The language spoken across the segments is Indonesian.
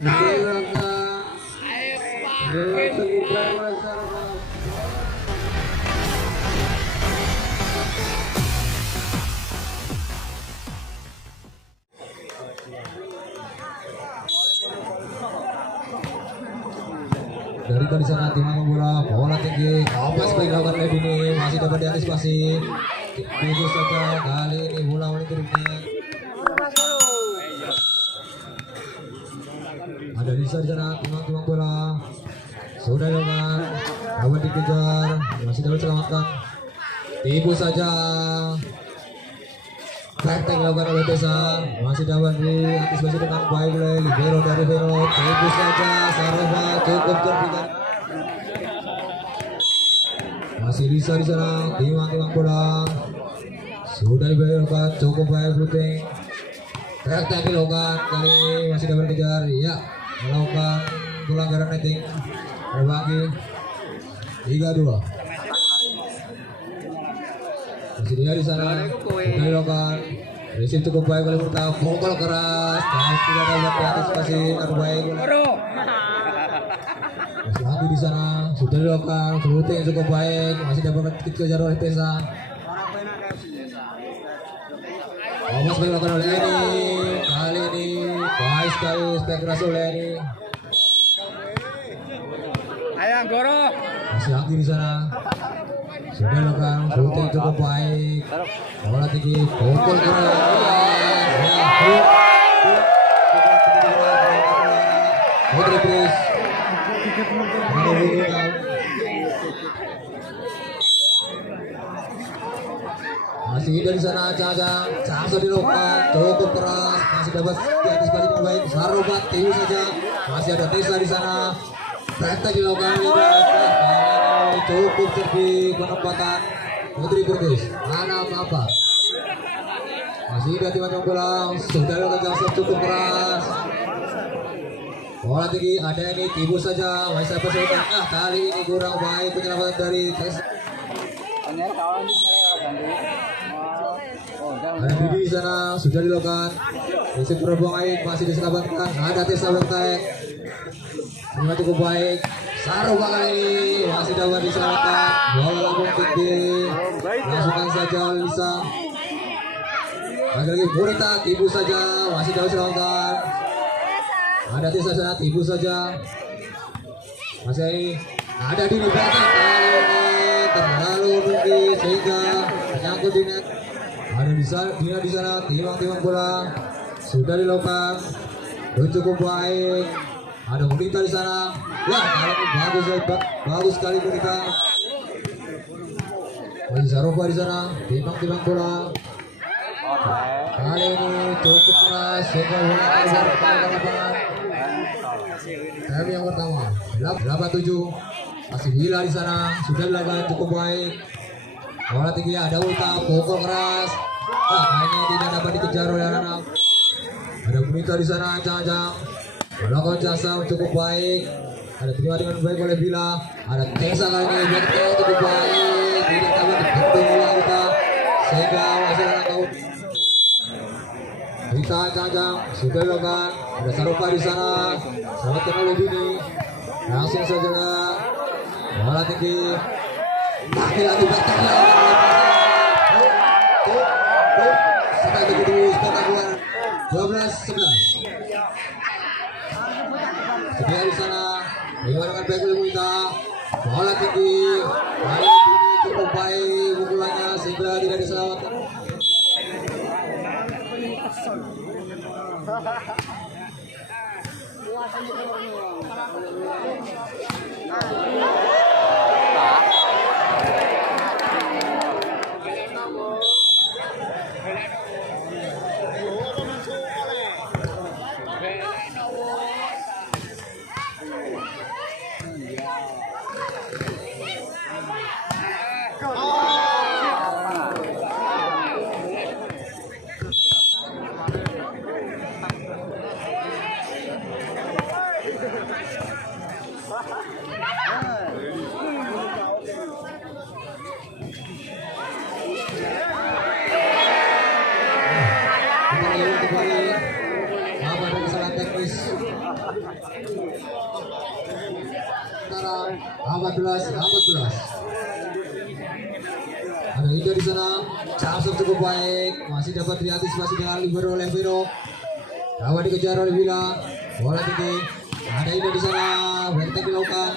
Dari tadi sana timang bola tinggi, Kompas baik lakukan lagi ini masih dapat diantisipasi. Itu saja kali ini bola wanita dunia. Ada di sana timang bola sudah dilakukan, dapat dikejar, masih dapat selamatkan. Tipu saja. Praktek dilakukan oleh Desa, masih dapat diantisipasi dengan baik oleh libero dari Vero. Tipu saja, Sarova cukup terpikat. Masih bisa di sana, timang bola sudah dibayarkan, cukup baik shooting. Praktek dilakukan, kali ini masih dapat dikejar, ya melakukan pelanggaran netting. Berbagi 3-2. Masih dia di sana, sudah dilakukan. Resip cukup baik oleh Murta, pukul keras, dan tidak dapat diantisipasi dengan baik. Masih lagi di sana, sudah dilakukan, shooting cukup baik, masih dapat dikejar oleh Tesa. Kompas baik dilakukan oleh Eni, kali ini baik sekali spek keras oleh Eni. Ayang Goro. Masih lagi di sana. Sudah dilakukan, shooting cukup baik. Bola tinggi, pukul keras. Putri Pris. Masih dari sana Caca sudah dilakukan, cukup keras, masih dapat diantisipasi dengan baik. Sarobat tinggi saja, masih ada Desa di sana. Praktek dilakukan cukup cerdik penempatan Putri Putris. Mana apa? Masih ada timang bola, sudah dilakukan cukup keras. Bola tinggi, ada ini tibu saja, masih dapat selesai. Kali ini kurang baik penyelamatan dari Tesa. Ada Didi di sana, sudah dilakukan. Resip berbuang air masih diselamatkan. Ada Tesa bertarik. Semua cukup baik. Saroba kali ini masih dapat diselamatkan. Bola lambung tinggi, masukkan saja Lisa. Lagi-lagi Bonita tibu saja, masih dapat diselamatkan. Ada Tesa sana, tibu saja. Masih ini ada di belakang, kali ini terlalu tinggi sehingga menyangkut di net. Ada di sana, timang bola sudah dilakukan, cukup baik. Ada Bonita di sana. Wah, kali ini bagus sekali Bonita. Masih Sarova di sana, timang bola. Kali ini cukup keras sehingga bola keluar ke lapangan. Time yang pertama 8-7. Masih Wila di sana, sudah dilakukan cukup baik. Bola tinggi, ada Ulta, pukul keras. Kayaknya tidak dapat dikejar oleh anak. Ada Bonita di sana, ancang-ancang. Melakukan jasa cukup baik. Ada terima dengan baik oleh Bila. Ada Tesa kali ini, betul cukup baik. Tidak dapat dibentuk oleh Ulta, sehingga masih ada kau. Kita ancang-ancang, sudah dilakukan. Ada Saropa di sana, selamatkan oleh Bini. Langsung saja bola tinggi. Lagi betul sudah begitu spektakuler. 12-11. Sedia di sana, diwarnakan baik oleh Bonita. Bola tinggi, kali ini cukup baik pukulannya sehingga tidak diselamatkan. Sekarang 14. Ada Ida di sana, Charles cukup baik, masih dapat diantisipasi dengan libero Levero. Dapat dikejar oleh Villa, bola tinggi. Ada Ida di sana, bertek dilakukan.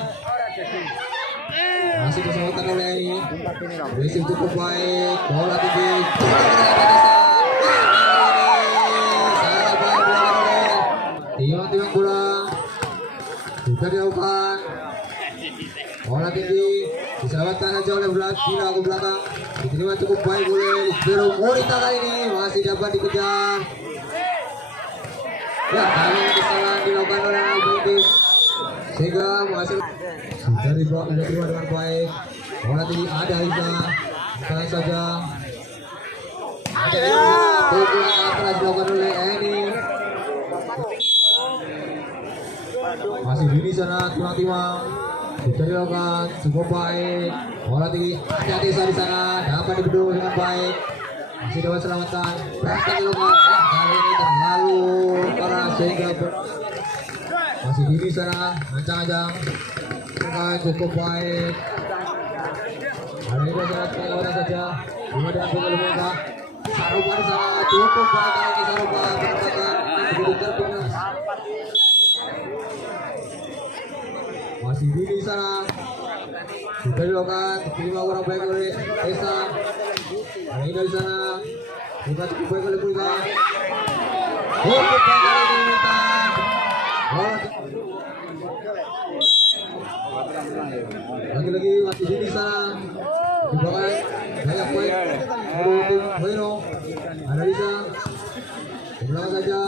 Masih diselamatkan oleh ini. Racing cukup baik, bola tinggi. Timbang bola sudah dilakukan. Bola tinggi diselamatkan saja oleh Villa ke belakang. Diterima cukup baik oleh Libero Morita kali ini, masih dapat dikejar. Ya, kali ini kesalahan dilakukan oleh Albertis sehingga masih sudah dibawa diterima dengan baik. Bola tinggi ada Ida, sekarang saja ada pukulan atas dilakukan oleh Eni. Masih di sana timang-timang sudah dilakukan cukup baik. Bola tinggi ada Desa di sana, dapat dibendung dengan baik. Masih dapat selamatkan. Preston dilakukan. Kali ini terlalu keras sehingga masih di sana ancang-ancang. Cukup baik. Hari ini sangat orang saja. Cuma dengan pukul mereka. Sarupa di sana cukup baik lagi Sarupa berkata begitu terpindah. Masih di sana sudah dilakukan terima orang baik oleh Desa. Hari ini dari sana juga cukup baik oleh Pulita. Cukup baik kali ini Pulita. Lagi-lagi masih di sana di bawah banyak poin dari tim Boiro. Ada Desa di belakang saja.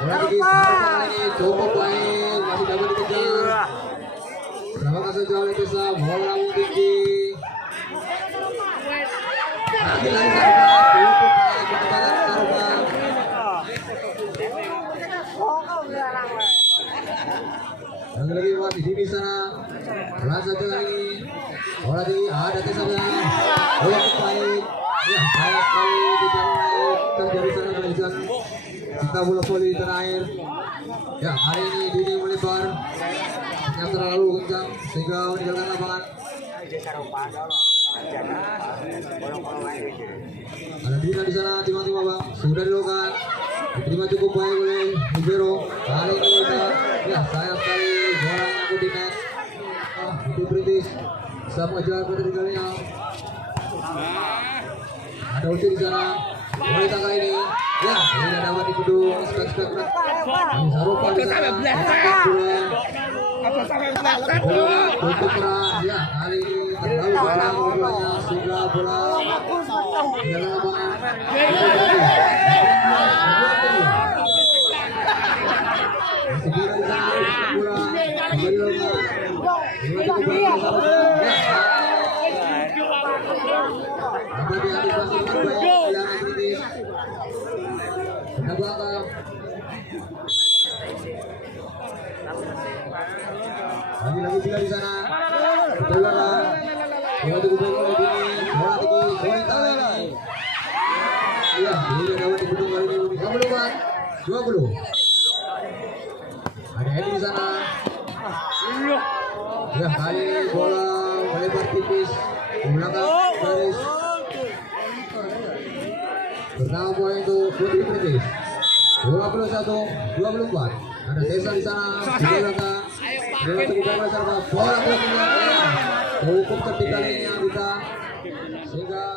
Bola tinggi kali ini cukup baik, masih dapat dikejar. Selamatkan saja oleh Desa, bola tinggi. Lagi-lagi Sarupa, cukup baik kecepatan Sarupa. Lagi-lagi masih di sana. Bola saja kali ini. Bola tinggi ada Desa nya. Bola baik. Ya, sayang sekali tidak naik terjadi sana kelanjutan. Kita bola voli di tanah air. Ya, hari ini Dini melebar yang terlalu kencang sehingga meninggalkan lapangan. Ada Dina di sana, timang-timang bang sudah dilakukan. Diterima cukup baik oleh Libero. Kali ini kita, ya sayang sekali bola nyangkut di net. Itu British bisa mengejar pertandingannya. Ada Uci di sana. Wanita kali ini, ya tidak dapat dibendung. Spek-spek Sarupa di sana. Untuk keras, ya kali ini terlalu keras bolanya sehingga bola tidak lapangan. Masih kira di sana bola kembali lakukan. Dapat diantisipasi dengan baik pilihan British. Sudah belakang. Lagi-lagi Bila di sana. Sudah belakang. Bola cukup baik oleh Dini. Bola tinggi. Wanita lagi. Iya, tidak dapat dibendung kali ini. 20. Ada Edi di sana. Ya, kali ini bola melebar tipis di belakang garis. Pertama poin untuk Putri British. 21-24. Ada Desa di sana di belakang. Bola cukup baik oleh Sarupa. Bola cukup tertinggal kali ini Andita sehingga